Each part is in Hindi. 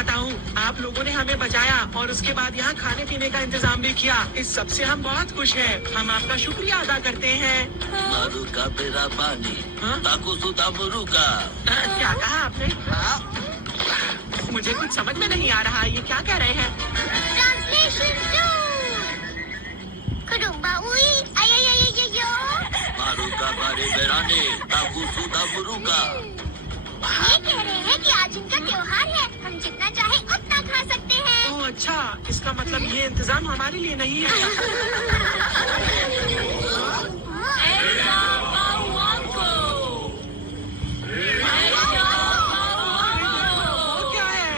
चाहता हूँ। आप लोगों ने हमें बचाया और उसके बाद यहाँ खाने पीने का इंतजाम भी किया। इस सब से हम बहुत खुश हैं। हम आपका शुक्रिया अदा करते हैं। Maruka Berabani, हाँ? Takusuda Muruka. क्या कहा आपने? मुझे कुछ समझ में नहीं आ रहा। ये क्या कह रहे हैं? Translation Kurumba ui, ay ay ay ay yo. Maruka Berani, Takusuda Muruka. ये कह रहे हैं कि आज इनका त्योहार है, हम जितना चाहे उतना खा सकते हैं। ओह अच्छा, इसका मतलब ये इंतजाम हमारे लिए नहीं है। वो क्या है?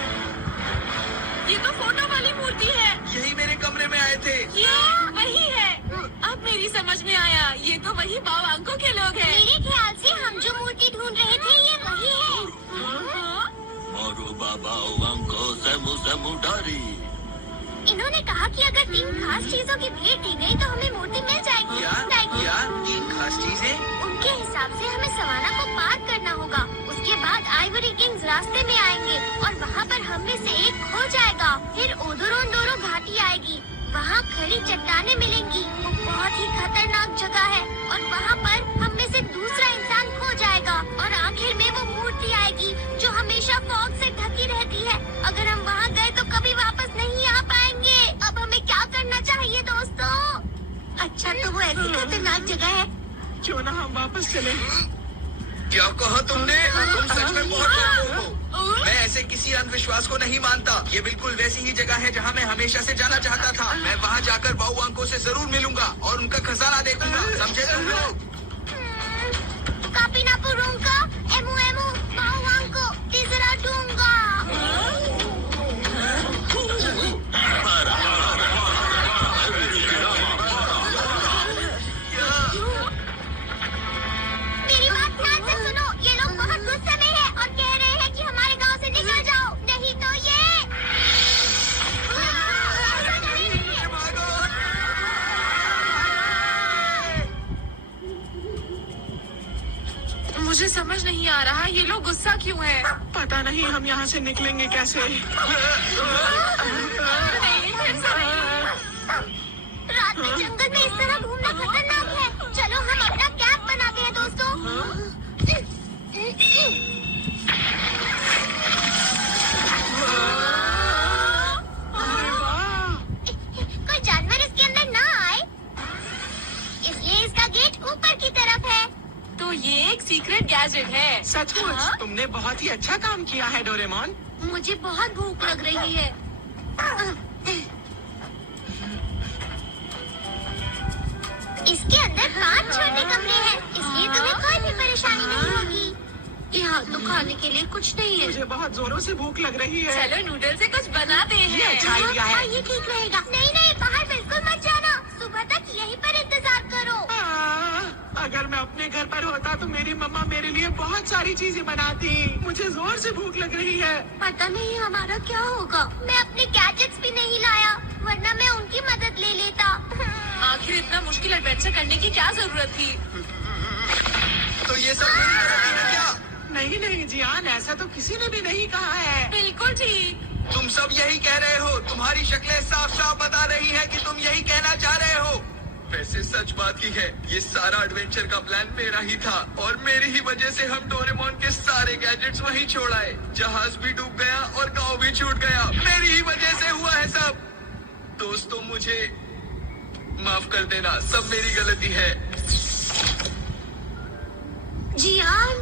ये तो फोटो वाली मूर्ति है। यही मेरे कमरे में आए थे। ये वही है। अब मेरी समझ में आया, ये तो वही बावांको के लोग हैं। मेरे ख्याल से हम जो मूर्ति ढूंढ रहे थे ये वही है। Maru Baba Wanko Semu Semu Dari. इन्होंने कहा कि अगर 3 खास चीजों की भेंट दी गई तो हमें मूर्ति मिल जाएगी। क्या 3 खास चीजें? उनके हिसाब से हमें सवाना को पार करना होगा। उसके बाद आइवरी किंग्स रास्ते में आएंगे और वहाँ पर हम में से एक खो जाएगा। फिर ओदोरोंदोरो घाटी आएगी, वहाँ खड़ी चट्टानें मिलेंगी। वो बहुत ही खतरनाक जगह है और वहाँ पर हम में से दूसरा इंसान खो जाएगा और आखिर में वो मूर्ति आएगी जो हमेशा फॉग से ढकी रहती है। अगर हम वहाँ गए तो कभी वापस नहीं आ पाएंगे। अब हमें क्या करना चाहिए दोस्तों? अच्छा तो वो ऐसी खतरनाक जगह है। क्यों ना हम वापस चले? क्या कहा तुमने? तुम सच में बहुत डरपोक हो। मैं ऐसे किसी अंधविश्वास को नहीं मानता। ये बिल्कुल वैसी ही जगह है जहाँ मैं हमेशा से जाना चाहता था। मैं वहाँ जाकर बाउवांको से जरूर मिलूंगा और उनका खजाना देखूंगा। समझे तुम लोग? कापिनापुरुंका, एमू एमू, बाउवांको, तिजरा डूंगा। मेरी बात ध्यान से सुनो। ये लोग बहुत गुस्से में हैं और कह रहे हैं कि हमारे गांव से निकल जाओ, नहीं तो ये मुझे समझ नहीं आ रहा, ये लोग गुस्सा क्यों है? पता नहीं हम यहाँ से निकलेंगे कैसे। रात में जंगल में इस तरह घूमना खतरनाक है। चलो हम अपना कैंप बनाते हैं दोस्तों। अरे वाह! कोई जानवर इसके अंदर ना आए, इसलिए इसका गेट ऊपर की तरफ है। तो ये एक सीक्रेट गैजेट है। सचमुच हाँ? तुमने बहुत ही अच्छा काम किया है डोरेमोन। मुझे बहुत भूख लग रही है। इसके अंदर 5 छोटे कमरे हैं, इसलिए तुम्हें कोई भी परेशानी नहीं होगी। यहाँ तो खाने के लिए कुछ नहीं है। मुझे बहुत जोरों से भूख लग रही है। चलो नूडल से कुछ बनाते ये हैं। अच्छा आइडिया है। हाँ, ये ठीक रहेगा। नहीं नहीं, बाहर बिल्कुल मत जाना। सुबह तक यहीं पर इंतजार करो। अगर मैं अपने घर पर होता तो मेरी मम्मा मेरे लिए बहुत सारी चीजें बनाती। मुझे जोर से भूख लग रही है। पता नहीं हमारा क्या होगा। मैं अपने गैजेट्स भी नहीं लाया, वरना मैं उनकी मदद ले लेता। आखिर इतना मुश्किल एडवेंचर करने की क्या जरूरत थी? तो ये सब मेरी गलती है क्या? नहीं नहीं जियान, ऐसा तो किसी ने भी नहीं कहा है। बिल्कुल ठीक। तुम सब यही कह रहे हो। तुम्हारी शक्लें साफ साफ बता रही है कि तुम यही कहना चाह रहे हो। वैसे सच बात ही है, ये सारा एडवेंचर का प्लान मेरा ही था और मेरी ही वजह से हम डोरेमोन के सारे गैजेट्स वहीं छोड़ आए। जहाज भी डूब गया और गांव भी छूट गया। मेरी ही वजह से हुआ है सब। दोस्तों मुझे माफ कर देना, सब मेरी गलती है। जियान